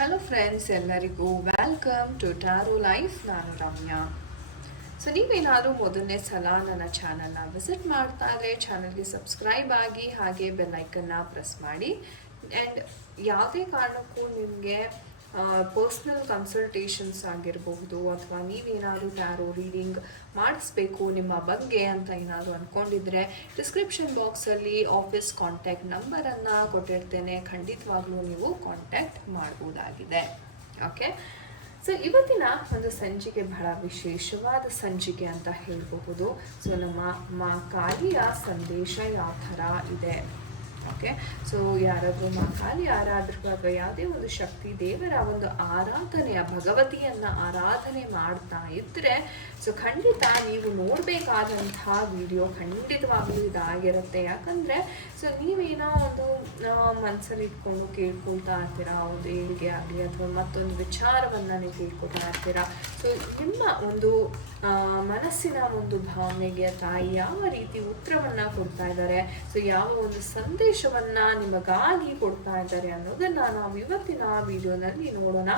Hello friends ಎಲ್ಲರಿಗೂ welcome to tarot life ನಾನು Ramya. So ನೀವೇನಾದರೂ ಮೊದಲನೇ ಸಲ ನನ್ನ ಚಾನಲ್ನ ವಿಸಿಟ್ ಮಾಡ್ತಾ ಇದ್ರೆ ಚಾನಲ್ಗೆ ಸಬ್ಸ್ಕ್ರೈಬ್ ಆಗಿ ಹಾಗೆ ಬೆಲ್ಲೈಕನ್ನ ಪ್ರೆಸ್ ಮಾಡಿ. ಆ್ಯಂಡ್ ಯಾವುದೇ ಕಾರಣಕ್ಕೂ ನಿಮಗೆ ಪರ್ಸ್ನಲ್ ಕನ್ಸಲ್ಟೇಷನ್ಸ್ ಆಗಿರಬಹುದು ಅಥವಾ ನೀವೇನಾದರೂ ಟ್ಯಾರೋ ರೀಡಿಂಗ್ ಮಾಡಿಸ್ಬೇಕು ನಿಮ್ಮ ಬಗ್ಗೆ ಅಂತ ಏನಾದರೂ ಅಂದ್ಕೊಂಡಿದ್ರೆ ಡಿಸ್ಕ್ರಿಪ್ಷನ್ ಬಾಕ್ಸಲ್ಲಿ ಆಫೀಸ್ ಕಾಂಟ್ಯಾಕ್ಟ್ ನಂಬರನ್ನು ಕೊಟ್ಟಿರ್ತೇನೆ. ಖಂಡಿತವಾಗ್ಲೂ ನೀವು ಕಾಂಟ್ಯಾಕ್ಟ್ ಮಾಡ್ಬೋದಾಗಿದೆ. ಓಕೆ ಸೊ ಇವತ್ತಿನ ಒಂದು ಸಂಚಿಕೆ ಬಹಳ ವಿಶೇಷವಾದ ಸಂಚಿಕೆ ಅಂತ ಹೇಳಬಹುದು. ಸೊ ನಮ್ಮ ಮಾ, ಕಾಲಿಯ ಸಂದೇಶ ಯಾವ ಥರ ಇದೆ? ಓಕೆ ಸೊ ಯಾರಾದರೂ ಮಹಾಲಿ ಕಾಳಿ ಆರಾಧಿಸುವಾಗ ಯಾವುದೇ ಒಂದು ಶಕ್ತಿ ದೇವರ ಒಂದು ಆರಾಧನೆಯ, ಭಗವತಿಯನ್ನ ಆರಾಧನೆ ಮಾಡ್ತಾ ಇದ್ದರೆ ಸೊ ಖಂಡಿತ ನೀವು ನೋಡಬೇಕಾದಂತಹ ವಿಡಿಯೋ ಖಂಡಿತವಾಗಲೂ ಇದಾಗಿರುತ್ತೆ. ಯಾಕಂದರೆ ಸೊ ನೀವೇನೋ ಒಂದು ಮನಸ್ಸಲ್ಲಿ ಇಟ್ಕೊಂಡು ಕೇಳ್ಕೊಳ್ತಾ ಇರ್ತೀರಾ? ಒಂದು ಏಳಿಗೆ ಆಗಲಿ ಅಥವಾ ಮತ್ತೊಂದು ವಿಚಾರವನ್ನು ನೀವು ಕೇಳ್ಕೊಳ್ತಾ ಇರ್ತೀರಾ? ಸೊ ನಿಮ್ಮ ಒಂದು ಮನಸ್ಸಿನ ಒಂದು ಭಾವನೆಗೆ ತಾಯಿ ಯಾವ ರೀತಿ ಉತ್ತರವನ್ನು ಕೊಡ್ತಾ ಇದ್ದಾರೆ? ಸೊ ಯಾವ ಒಂದು ಸಂದೇಶವನ್ನ ನಿಮಗಾಗಿ ಕೊಡ್ತಾ ಇದ್ದಾರೆ ಅನ್ನೋದನ್ನ ನಾವು ಇವತ್ತಿನ ವಿಡಿಯೋನಲ್ಲಿ ನೋಡೋಣ.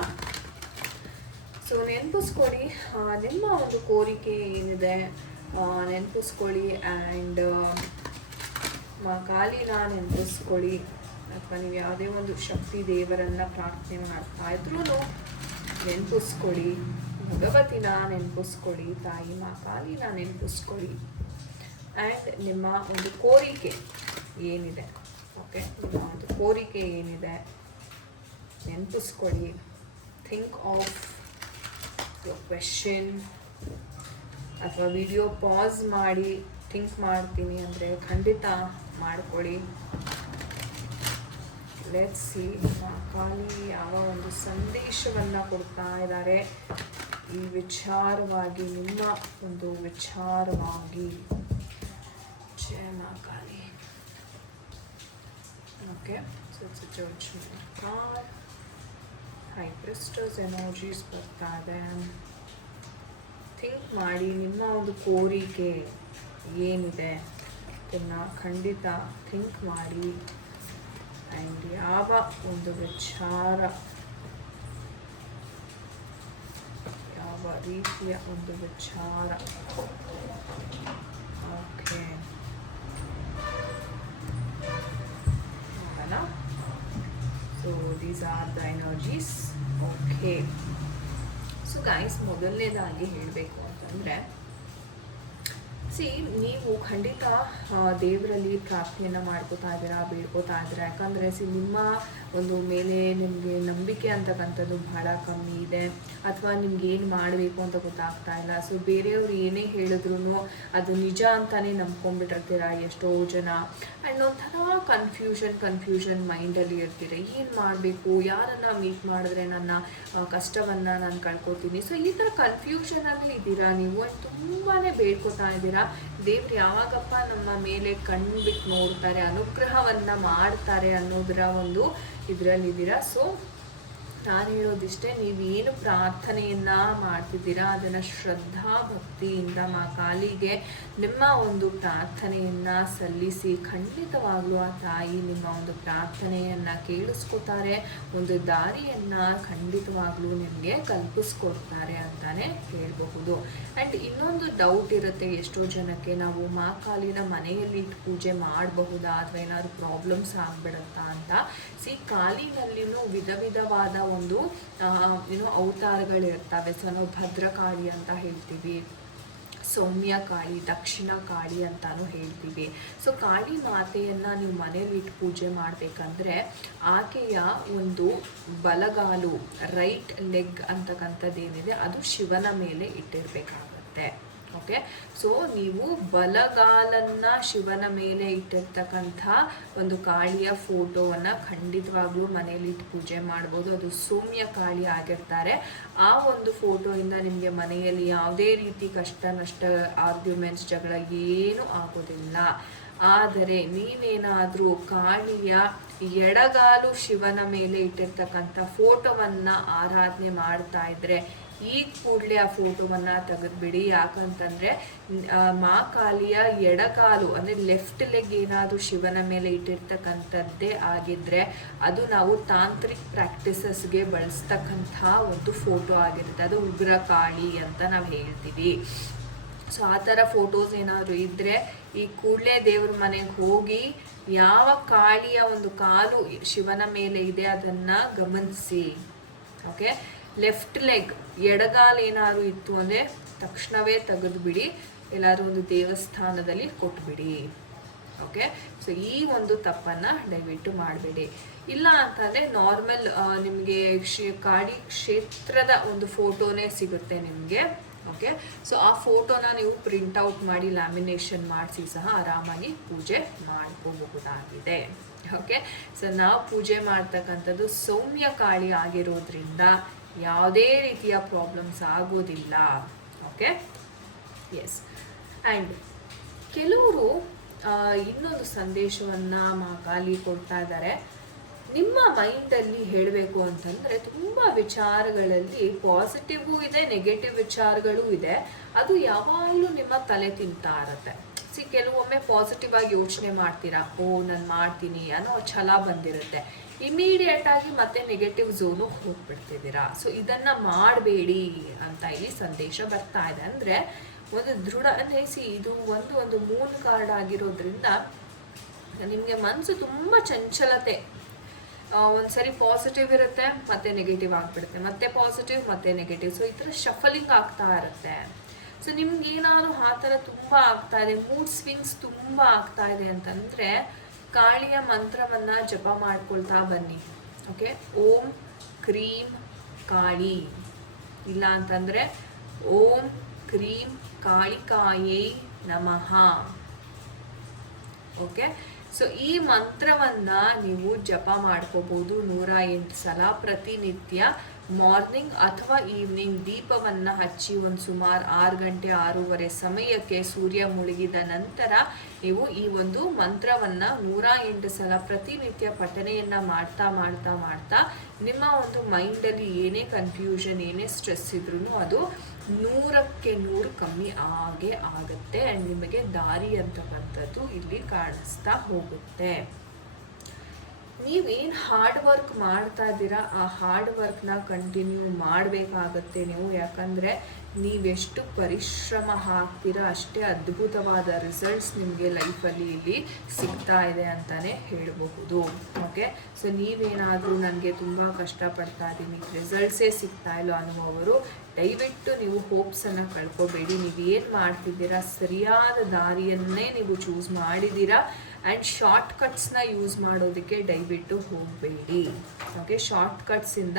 ಸೊ ನೆನಪಿಸ್ಕೊಳ್ಳಿ ನಿಮ್ಮ ಒಂದು ಕೋರಿಕೆ ಏನಿದೆ? ನೆನ್ಪಿಸ್ಕೊಳ್ಳಿ ಆ್ಯಂಡ್ ಮಾ ಕಾಲಿನ ನೆನಪಿಸ್ಕೊಳ್ಳಿ. ಅಥವಾ ನೀವು ಯಾವುದೇ ಒಂದು ಶಕ್ತಿ ದೇವರನ್ನ ಪ್ರಾರ್ಥನೆ ಮಾಡ್ತಾ ಇದ್ರೂ ನೆನಪಿಸ್ಕೊಳ್ಳಿ. ಭಗವತಿನ ನೆನಪಿಸ್ಕೊಳ್ಳಿ, ತಾಯಿ ಮಾ ಕಾಲಿನ ನೆನಪಿಸ್ಕೊಳ್ಳಿ. ಆ್ಯಂಡ್ ನಿಮ್ಮ ಒಂದು ಕೋರಿಕೆ ಏನಿದೆ? ಒಂದು ಕೋರಿಕೆ ಏನಿದೆ ನೆನಪಿಸ್ಕೊಳ್ಳಿ ಥಿಂಕ್ ಆಫ್ ಕ್ವೆಶನ್ ಅಥವಾ ವಿಡಿಯೋ ಪಾಸ್ ಮಾಡಿ ಥಿಂಕ್ ಮಾಡ್ತೀನಿ ಅಂದರೆ ಖಂಡಿತ ಮಾಡ್ಕೊಳ್ಳಿ. ಲೆಟ್ಸ್ ಸಿ ಯಾವ ಒಂದು ಸಂದೇಶವನ್ನು ಕೊಡ್ತಾ ಇದ್ದಾರೆ. ಈ ವಿಚಾರವಾಗಿ, ನಿಮ್ಮ ಒಂದು ವಿಚಾರವಾಗಿ. Okay so it's judgement card. High Priestess energies ಬರ್ತಾ ಇದೆ ಥಿಂಕ್ ಮಾಡಿ ನಿಮ್ಮ ಒಂದು ಕೋರಿಕೆ ಏನಿದೆ ಅದನ್ನು ಖಂಡಿತ ಥಿಂಕ್ ಮಾಡಿ ಆ್ಯಂಡ್ ಯಾವ ಒಂದು ವಿಚಾರ, ಯಾವ ರೀತಿಯ ಒಂದು ವಿಚಾರ ದ ಎನರ್ಜೀಸ್ ಓಕೆ ಸೊ ಗೈಸ್ ಮೊದಲನೇದಾಗಿ ಹೇಳಬೇಕು ಅಂತಂದರೆ ಸಿ ನೀವು ಖಂಡಿತ ದೇವರಲ್ಲಿ ಪ್ರಾರ್ಥನೆಯನ್ನು ಮಾಡ್ಕೋತಾ ಇದ್ದೀರಾ, ಬೇಡ್ಕೋತಾ ಇದ್ದೀರಾ, ಯಾಕಂದರೆ ಸಿ ನಿಮ್ಮ ಒಂದು ಮೇಲೆ ನಿಮಗೆ ನಂಬಿಕೆ ಅಂತಕ್ಕಂಥದ್ದು ಬಹಳ ಕಮ್ಮಿ ಇದೆ. ಅಥವಾ ನಿಮ್ಗೆ ಏನು ಮಾಡಬೇಕು ಅಂತ ಗೊತ್ತಾಗ್ತಾ ಇಲ್ಲ. ಸೊ ಬೇರೆಯವರು ಏನೇ ಹೇಳಿದ್ರು ಅದು ನಿಜ ಅಂತಲೇ ನಂಬ್ಕೊಂಡ್ಬಿಟ್ಟಿರ್ತೀರ ಎಷ್ಟೋ ಜನ. ಆ್ಯಂಡ್ ಒಂಥರ ಕನ್ಫ್ಯೂಷನ್ ಕನ್ಫ್ಯೂಷನ್ ಮೈಂಡಲ್ಲಿ ಇರ್ತೀರ. ಏನು ಮಾಡಬೇಕು? ಯಾರನ್ನು ಮೀಟ್ ಮಾಡಿದ್ರೆ ನನ್ನ ಕಷ್ಟವನ್ನು ನಾನು ಕಳ್ಕೊತೀನಿ ಸೊ ಈ ಥರ ಕನ್ಫ್ಯೂಷನಲ್ಲಿ ಇದ್ದೀರಾ ನೀವು? ತುಂಬಾ ಬೇಡ್ಕೊತಾ ಇದ್ದೀರಾ? ದೇವ್ರು ಯಾವಾಗಪ್ಪ ನಮ್ಮ ಮೇಲೆ ಕಣ್ಣು ಬಿಟ್ಟು ನೋಡ್ತಾರೆ, ಅನುಗ್ರಹವನ್ನು ಮಾಡ್ತಾರೆ ಅನ್ನೋದರ ಒಂದು ಇದರಲ್ಲಿದ್ದೀರಾ ಸೊ ನಾನು ಹೇಳೋದಿಷ್ಟೇ ನೀವೇನು ಪ್ರಾರ್ಥನೆಯನ್ನ ಮಾಡ್ತಿದ್ದೀರಾ? ಅದನ್ನು ಶ್ರದ್ಧಾ ಭಕ್ತಿಯಿಂದ ಮಾ ಕಾಲಿಗೆ ನಿಮ್ಮ ಒಂದು ಪ್ರಾರ್ಥನೆಯನ್ನ ಸಲ್ಲಿಸಿ ಖಂಡಿತವಾಗ್ಲೂ ಆ ತಾಯಿ ನಿಮ್ಮ ಒಂದು ಪ್ರಾರ್ಥನೆಯನ್ನ ಕೇಳಿಸ್ಕೊತಾರೆ, ಒಂದು ದಾರಿಯನ್ನ ಖಂಡಿತವಾಗ್ಲೂ ನಿಮಗೆ ಕಲ್ಪಿಸ್ಕೊಡ್ತಾರೆ ಅಂತಾನೆ ಹೇಳಬಹುದು. ಆ್ಯಂಡ್ ಇನ್ನೊಂದು ಡೌಟ್ ಇರುತ್ತೆ, ಎಷ್ಟೋ ಜನಕ್ಕೆ ನಾವು ಮಾ ಕಾಲಿನ ಮನೆಯಲ್ಲಿ ಪೂಜೆ ಮಾಡಬಹುದಾ? ಅಥವಾ ಏನಾದರೂ ಪ್ರಾಬ್ಲಮ್ಸ್ ಆಗ್ಬಿಡುತ್ತಾ ಅಂತ? ಸಿ ಕಾಲಿನಲ್ಲಿನೂ ವಿಧ ವಿಧವಾದ ಒಂದು ಏನು ಅವತಾರಗಳಿರ್ತವೆ ಸೊ ನಾವು ಭದ್ರಕಾಳಿ ಅಂತ ಹೇಳ್ತೀವಿ. ಸೌಮ್ಯ ಕಾಳಿ, ದಕ್ಷಿಣ ಕಾಳಿ ಅಂತಾನು ಹೇಳ್ತೀವಿ. ಸೊ ಕಾಳಿ ಮಾತೆಯನ್ನ ನೀವು ಮನೇಲಿ ಇಟ್ಟು ಪೂಜೆ ಮಾಡಬೇಕಂದ್ರೆ ಆಕೆಯ ಒಂದು ಬಲಗಾಲು ರೈಟ್ ಲೆಗ್ ಅಂತಕ್ಕಂಥದ್ದೇನಿದೆ, ಅದು ಶಿವನ ಮೇಲೆ ಇಟ್ಟಿರ್ಬೇಕಾಗತ್ತೆ. ಓಕೆ? ಸೊ ನೀವು ಬಲಗಾಲನ್ನ ಶಿವನ ಮೇಲೆ ಇಟ್ಟಿರ್ತಕ್ಕಂಥ ಒಂದು ಕಾಳಿಯ ಫೋಟೋವನ್ನು ಖಂಡಿತವಾಗ್ಲೂ ಮನೆಯಲ್ಲಿ ಇಟ್ಟು ಪೂಜೆ ಮಾಡ್ಬೋದು. ಅದು ಸೌಮ್ಯ ಕಾಳಿ ಆಗಿರ್ತಾರೆ. ಆ ಒಂದು ಫೋಟೋಯಿಂದ ನಿಮಗೆ ಮನೆಯಲ್ಲಿ ಯಾವುದೇ ರೀತಿ ಕಷ್ಟ, ನಷ್ಟ ಆರ್ಗ್ಯುಮೆಂಟ್ಸ್ ಜಗಳ ಏನೂ ಆಗೋದಿಲ್ಲ. ಆದರೆ ನೀವೇನಾದರೂ ಕಾಳಿಯ ಎಡಗಾಲು ಶಿವನ ಮೇಲೆ ಇಟ್ಟಿರ್ತಕ್ಕಂಥ ಫೋಟೋವನ್ನು ಆರಾಧನೆ ಮಾಡ್ತಾ ಇದ್ರೆ ಈ ಕೂಡಲೇ ಆ ಫೋಟೋವನ್ನ ತೆಗೆದ್ಬಿಡಿ. ಯಾಕಂತಂದ್ರೆ ಮಾ ಕಾಲಿಯ ಎಡಕಾಲು, ಅಂದ್ರೆ ಲೆಫ್ಟ್ ಲೆಗ್ ಏನಾದರೂ ಶಿವನ ಮೇಲೆ ಇಟ್ಟಿರ್ತಕ್ಕಂಥದ್ದೇ ಆಗಿದ್ರೆ, ಅದು ನಾವು ತಾಂತ್ರಿಕ್ ಪ್ರಾಕ್ಟೀಸಸ್ಗೆ ಬಳಸ್ತಕ್ಕಂಥ ಒಂದು ಫೋಟೋ ಆಗಿರುತ್ತೆ. ಅದು ಉಗ್ರ ಕಾಳಿ ಅಂತ ನಾವು ಹೇಳ್ತೀವಿ. ಸೊ ಆ ಥರ ಫೋಟೋಸ್ ಏನಾದರೂ ಇದ್ದರೆ ಈ ಕೂಡಲೇ ದೇವ್ರ ಮನೆಗೆ ಹೋಗಿ ಯಾವ ಕಾಳಿಯ ಒಂದು ಕಾಲು ಶಿವನ ಮೇಲೆ ಇದೆ ಅದನ್ನು ಗಮನಿಸಿ. ಓಕೆ ಲೆಫ್ಟ್ ಲೆಗ್ ಎಡಗಾಲು ಏನಾದ್ರು ಇತ್ತು ಅಂದರೆ ತಕ್ಷಣವೇ ತೆಗೆದುಬಿಡಿ. ಎಲ್ಲಾದ್ರೂ ಒಂದು ದೇವಸ್ಥಾನದಲ್ಲಿ ಕೊಟ್ಬಿಡಿ. ಓಕೆ ಸೊ ಈ ಒಂದು ತಪ್ಪನ್ನು ದಯವಿಟ್ಟು ಮಾಡಬೇಡಿ. ಇಲ್ಲ ಅಂತಂದರೆ ನಾರ್ಮಲ್ ನಿಮಗೆ ಕಾಡಿ ಕ್ಷೇತ್ರದ ಒಂದು ಫೋಟೋನೇ ಸಿಗುತ್ತೆ ನಿಮಗೆ. ಓಕೆ ಸೊ ಆ ಫೋಟೋನ ನೀವು ಪ್ರಿಂಟ್ ಔಟ್ ಮಾಡಿ ಲ್ಯಾಮಿನೇಷನ್ ಮಾಡಿಸಿ ಸಹ ಆರಾಮಾಗಿ ಪೂಜೆ ಮಾಡ್ಕೋಬಹುದಾಗಿದೆ. ಓಕೆ ಸೊ ನಾವು ಪೂಜೆ ಮಾಡ್ತಕ್ಕಂಥದ್ದು ಸೌಮ್ಯ ಕಾಳಿ ಆಗಿರೋದ್ರಿಂದ ಯಾವುದೇ ರೀತಿಯ ಪ್ರಾಬ್ಲಮ್ಸ್ ಆಗೋದಿಲ್ಲ. ಓಕೆ ಎಸ್ ಆ್ಯಂಡ್ ಕೆಲವರು ಇನ್ನೊಂದು ಸಂದೇಶವನ್ನು ಮಾಕಾಲಿ ಕೊಡ್ತಾ ಇದ್ದಾರೆ ನಿಮ್ಮ ಮೈಂಡಲ್ಲಿ ಹೇಳಬೇಕು ಅಂತಂದರೆ ತುಂಬ ವಿಚಾರಗಳಲ್ಲಿ ಪಾಸಿಟಿವ್ ಇದೆ ನೆಗೆಟಿವ್ ವಿಚಾರಗಳು ಇದೆ. ಅದು ಯಾವಾಗಲೂ ನಿಮ್ಮ ತಲೆ ತಿಂತಾ ಇರುತ್ತೆ. ಸಿ, ಕೆಲವೊಮ್ಮೆ ಪಾಸಿಟಿವ್ ಆಗಿ ಯೋಚನೆ ಮಾಡ್ತೀರಾ, ಓ, ನಾನು ಮಾಡ್ತೀನಿ ಅನ್ನೋ ಛಲ ಬಂದಿರುತ್ತೆ. ಇಮಿಡಿಯೇಟ್ ಆಗಿ ಮತ್ತೆ ನೆಗೆಟಿವ್ ಝೋನು ಹೋಗ್ಬಿಡ್ತಿದ್ದೀರಾ? ಸೊ ಇದನ್ನ ಮಾಡಬೇಡಿ ಅಂತ ಇಲ್ಲಿ ಸಂದೇಶ ಬರ್ತಾ ಇದೆ. ಅಂದ್ರೆ, ಒಂದು ದೃಢ ಅನ್ನಿಸಿ ಇದು ಒಂದು ಒಂದು ಮೂನ್ ಕಾರ್ಡ್ ಆಗಿರೋದ್ರಿಂದ ನಿಮಗೆ ಮನಸ್ಸು ತುಂಬ ಚಂಚಲತೆ. ಒಂದ್ಸರಿ ಪಾಸಿಟಿವ್ ಇರುತ್ತೆ, ಮತ್ತೆ ನೆಗೆಟಿವ್ ಆಗ್ಬಿಡುತ್ತೆ. ಮತ್ತೆ ಪಾಸಿಟಿವ್ ಮತ್ತೆ ನೆಗೆಟಿವ್ ಸೊ ಈ ಥರ ಶಫಲಿಂಗ್ ಆಗ್ತಾ ಇರುತ್ತೆ. ಸೊ ನಿಮ್ಗೆ ಏನಾದ್ರು ಆ ಥರ ತುಂಬ ಆಗ್ತಾ ಇದೆ ಮೂಡ್ ಸ್ವಿಂಗ್ಸ್ ತುಂಬ ಆಗ್ತಾ ಇದೆ ಅಂತಂದ್ರೆ ಕಾಳಿಯ ಮಂತ್ರವನ್ನ ಜಪ ಮಾಡ್ಕೊಳ್ತಾ ಬನ್ನಿ. ಓಕೆ ಓಂ ಕ್ರೀಂ ಕಾಳಿ. ಇಲ್ಲ ಅಂತಂದ್ರೆ ಓಂ ಕ್ರೀಂ ಕಾಳಿಕಾಯೈ ನಮಃ. ಓಕೆ ಸೊ ಈ ಮಂತ್ರವನ್ನ ನೀವು ಜಪ ಮಾಡ್ಕೋಬಹುದು ನೂರ ಎಂಟು ಸಲ ಪ್ರತಿನಿತ್ಯ. ಮಾರ್ನಿಂಗ್ ಅಥವಾ ಈವ್ನಿಂಗ್ ದೀಪವನ್ನು ಹಚ್ಚಿ ಒಂದು ಸುಮಾರು ಆರು ಗಂಟೆ, ಆರೂವರೆ ಸಮಯಕ್ಕೆ ಸೂರ್ಯ ಮುಳುಗಿದ ನಂತರ ನೀವು ಈ ಒಂದು ಮಂತ್ರವನ್ನ ನೂರ ಎಂಟು ಸಲ ಪ್ರತಿನಿತ್ಯ ಪಠನೆಯನ್ನ ಮಾಡ್ತಾ ಮಾಡ್ತಾ ಮಾಡ್ತಾ ನಿಮ್ಮ ಒಂದು ಮೈಂಡಲ್ಲಿ ಏನೇ ಕನ್ಫ್ಯೂಷನ್ ಏನೇ ಸ್ಟ್ರೆಸ್ ಇದ್ರೂ ಅದು ನೂರಕ್ಕೆ ನೂರು ಕಮ್ಮಿ ಆಗೇ ಆಗುತ್ತೆ. ಆ್ಯಂಡ್ ನಿಮಗೆ ದಾರಿ ಅಂತಕ್ಕಂಥದ್ದು ಇಲ್ಲಿ ಕಾಣಿಸ್ತಾ ಹೋಗುತ್ತೆ. ನೀವೇನು ಹಾರ್ಡ್ ವರ್ಕ್ ಮಾಡ್ತಾ ಇದ್ದೀರಾ? ಆ ಹಾರ್ಡ್ ವರ್ಕ್ನ ಕಂಟಿನ್ಯೂ ಮಾಡಬೇಕಾಗತ್ತೆ ನೀವು. ಯಾಕಂದರೆ ನೀವೆಷ್ಟು ಪರಿಶ್ರಮ ಹಾಕ್ತೀರಾ, ಅಷ್ಟೇ ಅದ್ಭುತವಾದ ರಿಸಲ್ಟ್ಸ್ ನಿಮಗೆ ಲೈಫಲ್ಲಿ ಇಲ್ಲಿ ಸಿಗ್ತಾ ಇದೆ ಅಂತಲೇ ಹೇಳಬಹುದು. ಓಕೆ ಸೊ ನೀವೇನಾದರೂ ನನಗೆ ತುಂಬ ಕಷ್ಟಪಡ್ತಾ ಇದ್ದೀನಿ. ರಿಸಲ್ಟ್ಸೇ ಸಿಗ್ತಾ ಇಲ್ಲ ಅನ್ನುವವರು ದಯವಿಟ್ಟು ನೀವು ಹೋಪ್ಸನ್ನು ಕಳ್ಕೊಬೇಡಿ. ನೀವು ಏನು ಮಾಡ್ತಿದ್ದೀರಾ? ಸರಿಯಾದ ದಾರಿಯನ್ನೇ ನೀವು ಚೂಸ್ ಮಾಡಿದ್ದೀರಾ? ಆ್ಯಂಡ್ ಶಾರ್ಟ್ ಕಟ್ಸ್ನ ಯೂಸ್ ಮಾಡೋದಕ್ಕೆ ದಯವಿಟ್ಟು ಹೋಗಬೇಡಿ. ಓಕೆ ಶಾರ್ಟ್ ಕಟ್ಸಿಂದ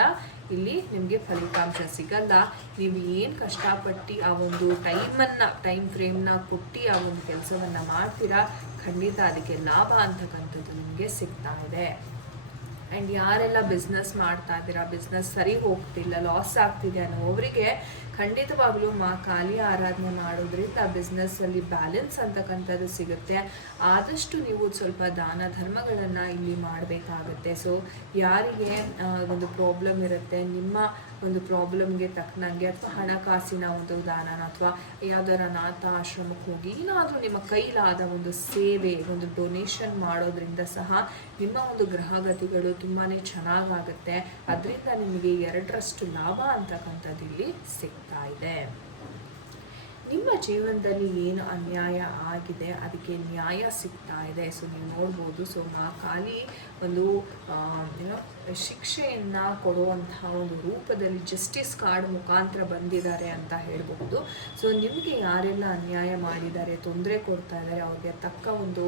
ಇಲ್ಲಿ ನಿಮಗೆ ಫಲಿತಾಂಶ ಸಿಗಲ್ಲ. ನೀವು ಏನು ಕಷ್ಟಪಟ್ಟು ಆ ಒಂದು ಟೈಮನ್ನು ಟೈಮ್ ಫ್ರೇಮ್ನ ಕೊಟ್ಟು ಆ ಒಂದು ಕೆಲಸವನ್ನು ಮಾಡ್ತೀರಾ? ಖಂಡಿತ ಅದಕ್ಕೆ ಲಾಭ ಅಂತಕ್ಕಂಥದ್ದು ನಿಮಗೆ ಸಿಗ್ತಾ ಇದೆ. ಆ್ಯಂಡ್ ಯಾರೆಲ್ಲ ಬಿಸ್ನೆಸ್ ಮಾಡ್ತಾ ಇದ್ದೀರಾ? ಬಿಸ್ನೆಸ್ ಸರಿ ಹೋಗ್ತಿಲ್ಲ ಲಾಸ್ ಆಗ್ತಿದೆ ಅನ್ನೋವರಿಗೆ ಖಂಡಿತವಾಗ್ಲೂ ಮಾ ಕಾಳಿ ಆರಾಧನೆ ಮಾಡೋದ್ರಿಂದ ಬಿಸ್ನೆಸ್ಸಲ್ಲಿ ಬ್ಯಾಲೆನ್ಸ್ ಅಂತಕ್ಕಂಥದ್ದು ಸಿಗುತ್ತೆ. ಆದಷ್ಟು ನೀವು ಸ್ವಲ್ಪ ದಾನ ಧರ್ಮಗಳನ್ನು ಇಲ್ಲಿ ಮಾಡಬೇಕಾಗುತ್ತೆ. ಸೊ ಯಾರಿಗೆ ಒಂದು ಪ್ರಾಬ್ಲಮ್ ಇರುತ್ತೆ, ನಿಮ್ಮ ಒಂದು ಪ್ರಾಬ್ಲಮ್ಗೆ ತಕ್ಕನಂಗೆ ಅಥವಾ ಹಣಕಾಸಿನ ಒಂದು ದಾನ ಅಥವಾ ಯಾವ್ದಾರ ಅನಾಥ ಆಶ್ರಮಕ್ಕೆ ಹೋಗಿ ಏನಾದರೂ ನಿಮ್ಮ ಕೈಲಾದ ಒಂದು ಸೇವೆ, ಒಂದು ಡೊನೇಷನ್ ಮಾಡೋದ್ರಿಂದ ಸಹ ನಿಮ್ಮ ಒಂದು ಗ್ರಹಗತಿಗಳು ತುಂಬಾ ಚೆನ್ನಾಗಾಗುತ್ತೆ. ಅದರಿಂದ ನಿಮಗೆ ಎರಡರಷ್ಟು ಲಾಭ ಅಂತಕ್ಕಂಥದ್ದು ಇಲ್ಲಿ ಸಿಗ್ತಾ ಇದೆ. ನಿಮ್ಮ ಜೀವನದಲ್ಲಿ ಏನು ಅನ್ಯಾಯ ಆಗಿದೆ? ಅದಕ್ಕೆ ನ್ಯಾಯ ಸಿಗ್ತಾ ಇದೆ. ಸೊ, ನೀವು ನೋಡ್ಬೋದು. ಸೊ, ಮಾ ಖಾಲಿ ಒಂದು ಏನೋ ಶಿಕ್ಷೆಯನ್ನು ಕೊಡುವಂತಹ ಒಂದು ರೂಪದಲ್ಲಿ ಜಸ್ಟಿಸ್ ಕಾರ್ಡ್ ಮುಖಾಂತರ ಬಂದಿದ್ದಾರೆ ಅಂತ ಹೇಳಬಹುದು. ಸೊ, ನಿಮಗೆ ಯಾರೆಲ್ಲ ಅನ್ಯಾಯ ಮಾಡಿದ್ದಾರೆ, ತೊಂದರೆ ಕೊಡ್ತಾ ಇದ್ದಾರೆ, ಅವ್ರಿಗೆ ತಕ್ಕ ಒಂದು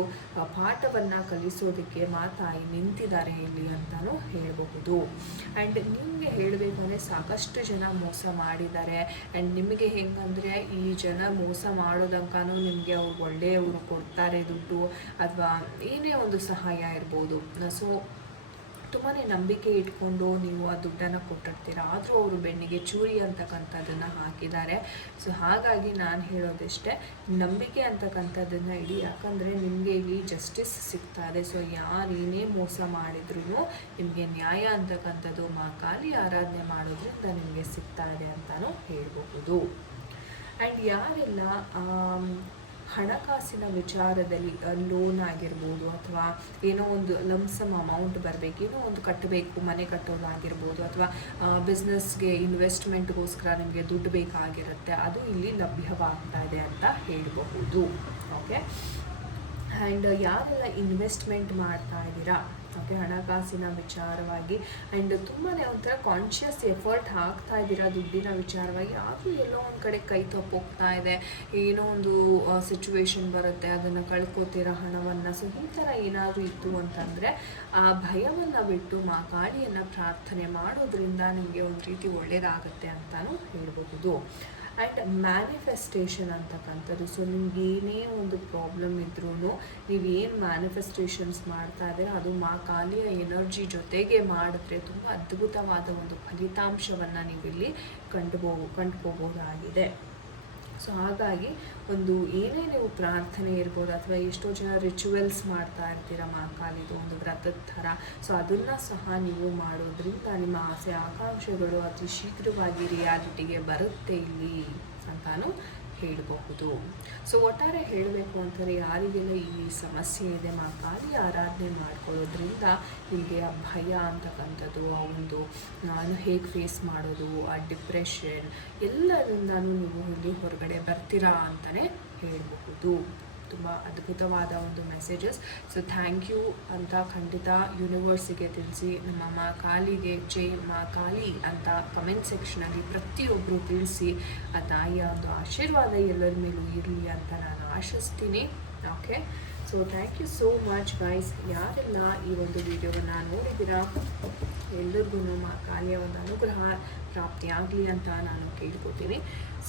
ಪಾಠವನ್ನು ಕಲಿಸೋದಕ್ಕೆ ಮಾತಾಯಿ ನಿಂತಿದ್ದಾರೆ ಇಲ್ಲಿ ಅಂತಲೂ ಹೇಳಬಹುದು. ಆ್ಯಂಡ್ ನಿಮಗೆ ಹೇಳಬೇಕಂದ್ರೆ ಸಾಕಷ್ಟು ಜನ ಮೋಸ ಮಾಡಿದ್ದಾರೆ. ಆ್ಯಂಡ್ ನಿಮಗೆ ಹೆಂಗಂದರೆ ಈ ಜನ ಮೋಸ ಮಾಡೋದಂಕನೂ ನಿಮಗೆ ಅವ್ರು ಒಳ್ಳೆಯವರು ಕೊಡ್ತಾರೆ ದುಡ್ಡು ಅಥವಾ ಏನೇ ಒಂದು ಸಹಾಯ ಇರ್ಬೋದು. ಸೊ ತುಂಬಾ ನಂಬಿಕೆ ಇಟ್ಕೊಂಡು ನೀವು ಆ ದುಡ್ಡನ್ನು ಕೊಟ್ಟಿರ್ತೀರ. ಆದರೂ ಅವರು ಬೆನ್ನಿಗೆ ಚೂರಿ ಅಂತಕ್ಕಂಥದ್ದನ್ನು ಹಾಕಿದ್ದಾರೆ. ಸೊ, ಹಾಗಾಗಿ ನಾನು ಹೇಳೋದಿಷ್ಟೇ, ನಂಬಿಕೆ ಅಂತಕ್ಕಂಥದ್ದನ್ನು ಇಡಿ. ಯಾಕಂದರೆ ನಿಮಗೆ ಇಲ್ಲಿ ಜಸ್ಟಿಸ್ ಸಿಗ್ತಾ ಇದೆ ಸೊ, ಯಾರು ಏನೇ ಮೋಸ ಮಾಡಿದ್ರೂ ನಿಮಗೆ ನ್ಯಾಯ ಅಂತಕ್ಕಂಥದ್ದು ಮಾ ಕಾಲಿ ಆರಾಧನೆ ಮಾಡೋದ್ರಿಂದ ನಿಮಗೆ ಸಿಗ್ತಾ ಇದೆ ಅಂತಲೂ ಹೇಳಬಹುದು. ಆ್ಯಂಡ್ ಯಾರೆಲ್ಲ ಹಣಕಾಸಿನ ವಿಚಾರದಲ್ಲಿ ಲೋನ್ ಆಗಿರ್ಬೋದು ಅಥವಾ ಏನೋ ಒಂದು ಲಮ್ಸಮ್ ಅಮೌಂಟ್ ಬರಬೇಕು, ಏನೋ ಒಂದು ಕಟ್ಟಬೇಕು ಮನೆ ಕಟ್ಟೋದಾಗಿರ್ಬೋದು ಅಥವಾ ಬಿಸ್ನೆಸ್ಗೆ ಇನ್ವೆಸ್ಟ್ಮೆಂಟ್ಗೋಸ್ಕರ ನಿಮಗೆ ದುಡ್ಡು ಬೇಕಾಗಿರುತ್ತೆ, ಅದು ಇಲ್ಲಿ ಲಭ್ಯವಾಗ್ತಾ ಇದೆ ಅಂತ ಹೇಳಬಹುದು. ಓಕೆ ಆ್ಯಂಡ್ ಯಾರೆಲ್ಲ ಇನ್ವೆಸ್ಟ್ಮೆಂಟ್ ಮಾಡ್ತಾ ಇದ್ದೀರಾ? ಓಕೆ ಹಣಕಾಸಿನ ವಿಚಾರವಾಗಿ ಆ್ಯಂಡ್ ತುಂಬಾ ಒಂಥರ ಕಾನ್ಷಿಯಸ್ ಎಫರ್ಟ್ ಹಾಕ್ತಾ ಇದ್ದೀರಾ ದುಡ್ಡಿನ ವಿಚಾರವಾಗಿ. ಆದರೂ ಎಲ್ಲೋ ಒಂದು ಕಡೆ ಕೈ ತಪ್ಪೋಗ್ತಾ ಇದೆ. ಏನೋ ಒಂದು ಸಿಚುವೇಶನ್ ಬರುತ್ತೆ, ಅದನ್ನು ಕಳ್ಕೊತೀರ ಹಣವನ್ನು. ಸೊ ಈ ಥರ ಏನಾದರೂ ಇತ್ತು ಅಂತಂದರೆ, ಆ ಭಯವನ್ನು ಬಿಟ್ಟು ಮಾ ಕಾಳಿಯನ್ನು ಪ್ರಾರ್ಥನೆ ಮಾಡೋದ್ರಿಂದ ನಿಮಗೆ ಒಂದು ರೀತಿ ಒಳ್ಳೆಯದಾಗುತ್ತೆ ಅಂತಲೂ ಹೇಳಬಹುದು. ಆ್ಯಂಡ್ ಮ್ಯಾನಿಫೆಸ್ಟೇಷನ್ ಅಂತಕ್ಕಂಥದ್ದು ಸೊ ನಿಮ್ಗೆ ಏನೇ ಒಂದು ಪ್ರಾಬ್ಲಮ್ ಇದ್ರೂ ನೀವು ಏನು ಮ್ಯಾನಿಫೆಸ್ಟೇಷನ್ಸ್ ಮಾಡ್ತಾ ಇದ್ದೀರ, ಅದು ಮಾ ಖಾಲಿಯ ಎನರ್ಜಿ ಜೊತೆಗೆ ಮಾಡಿದ್ರೆ ತುಂಬ ಅದ್ಭುತವಾದ ಒಂದು ಫಲಿತಾಂಶವನ್ನು ನೀವಿಲ್ಲಿ ಕಂಡುಬೋ, ಕಂಡುಕೋಬೋದಾಗಿದೆ. ಸೊ ಹಾಗಾಗಿ ಒಂದು ಏನೇ ನೀವು ಪ್ರಾರ್ಥನೆ ಇರ್ಬೋದು ಅಥವಾ ಎಷ್ಟೋ ಜನ ರಿಚುವಲ್ಸ್ ಮಾಡ್ತಾ ಇರ್ತೀರ ಮಹಾಕಾಲಿದು ಒಂದು ವ್ರತದ ಥರ. ಸೊ ಅದನ್ನು ಸಹ ನೀವು ಮಾಡೋದ್ರಿಂದ ನಿಮ್ಮ ಆಸೆ, ಆಕಾಂಕ್ಷೆಗಳು ಅತಿ ಶೀಘ್ರವಾಗಿ ರಿಯಾಲಿಟಿಗೆ ಬರುತ್ತೆ ಇಲ್ಲಿ ಅಂತಾನು ಹೇಳಬಹುದು ಸೊ ಒಟ್ಟಾರೆ ಹೇಳಬೇಕು ಅಂತಂದರೆ ಯಾರಿಗೆಲ್ಲ ಈ ಸಮಸ್ಯೆ ಇದೆ, ಮಾ ಕಾಲಿ ಆರಾಧನೆ ಮಾಡ್ಕೊಳ್ಳೋದ್ರಿಂದ ನಿಮಗೆ ಆ ಭಯ ಅಂತಕ್ಕಂಥದ್ದು, ಆ ಒಂದು, ನಾನು ಹೇಗೆ ಫೇಸ್ ಮಾಡೋದು, ಆ ಡಿಪ್ರೆಷನ್ ಎಲ್ಲರಿಂದನೂ ನೀವು ಹೊರಗಡೆ ಬರ್ತೀರಾ ಅಂತಲೇ ಹೇಳಬಹುದು. ತುಂಬ ಅದ್ಭುತವಾದ ಒಂದು ಮೆಸೇಜಸ್ ಸೊ ಥ್ಯಾಂಕ್ ಯು ಅಂತ ಖಂಡಿತ ಯೂನಿವರ್ಸಿಗೆ ತಿಳಿಸಿ, ನಮ್ಮ ಮಾ ಕಾಲಿಗೆ ಜೈ ಮಾ ಕಾಲಿ ಅಂತ ಕಮೆಂಟ್ ಸೆಕ್ಷನಲ್ಲಿ ಪ್ರತಿಯೊಬ್ಬರು ತಿಳಿಸಿ, ಆ ತಾಯಿಯ ಒಂದು ಆಶೀರ್ವಾದ ಎಲ್ಲರ ಮೇಲೂ ಇರಲಿ ಅಂತ ನಾನು ಆಶಿಸ್ತೀನಿ. Okay so thank you so much guys ಯಾರೆಲ್ಲ ಈ ಒಂದು ವಿಡಿಯೋವನ್ನು ನೋಡಿದ್ದೀರಾ? ಎಲ್ಲರಿಗೂ ಮಾ ಕಾಲಿಯ ಒಂದು ಅನುಗ್ರಹ, ಪ್ರಾಪ್ತಿಯಾಗಲಿ ಅಂತ ನಾನು ಕೇಳ್ಕೊತೀನಿ.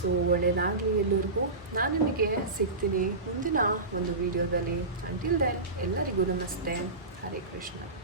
ಸೊ ಒಳ್ಳೆಯದಾಗಲಿ ಎಲ್ಲರಿಗೂ ನಾನು ನಿಮಗೆ ಸಿಗ್ತೀನಿ ಮುಂದಿನ ಒಂದು ವಿಡಿಯೋದಲ್ಲಿ. ಅಂಟಿಲ್ ದೆನ್ ಎಲ್ಲರಿಗೂ ನಮಸ್ತೆ. ಹರೇ ಕೃಷ್ಣ.